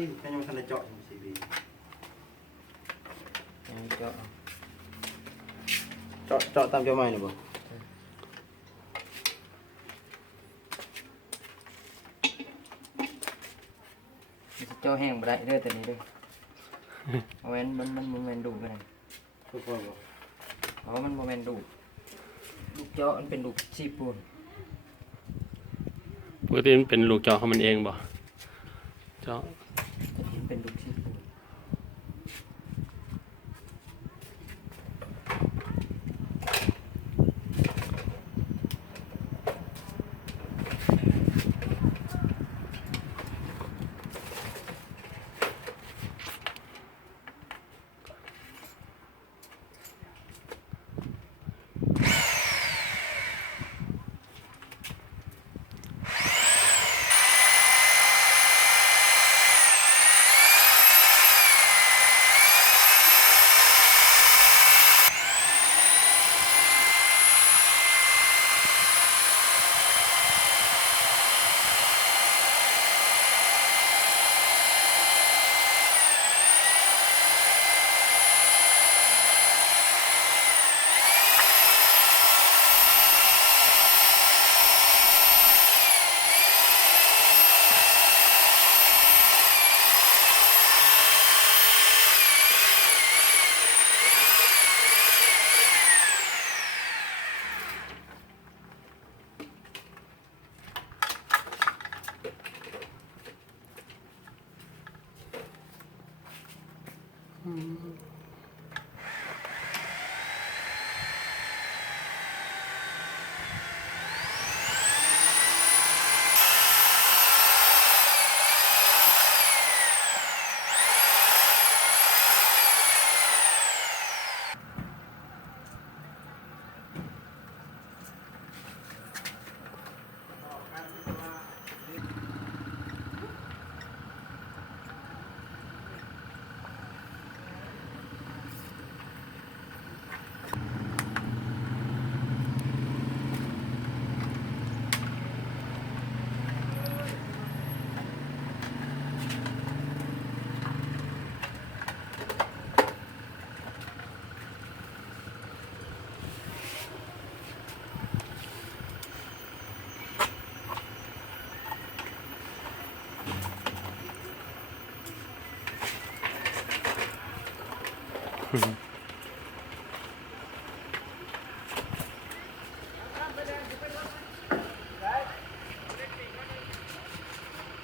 ที่แค่ยังทันได้เจาะซีบีเจาะตามเจ้าไม้นะบ่เจาะแห้งบ่ได้เด้อตัวนี้เด้อเอาแม่นมันบ่แม่นดูกันทุกคนบ่เพราะมันบ่แม่นดูลูกเจาะมันเป็นลูกชีปูนปกติมันเป็นลูกเจาะของมันเองบ่เจาะมันเป็นลูกชีปูน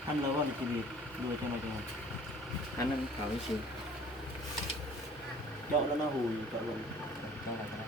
ท่านแล้วว่ากินดูจังได๋จังอันนั้นเขาสิเจาะแล้วนะหูเจาะลง เจาะอะไรก็ได้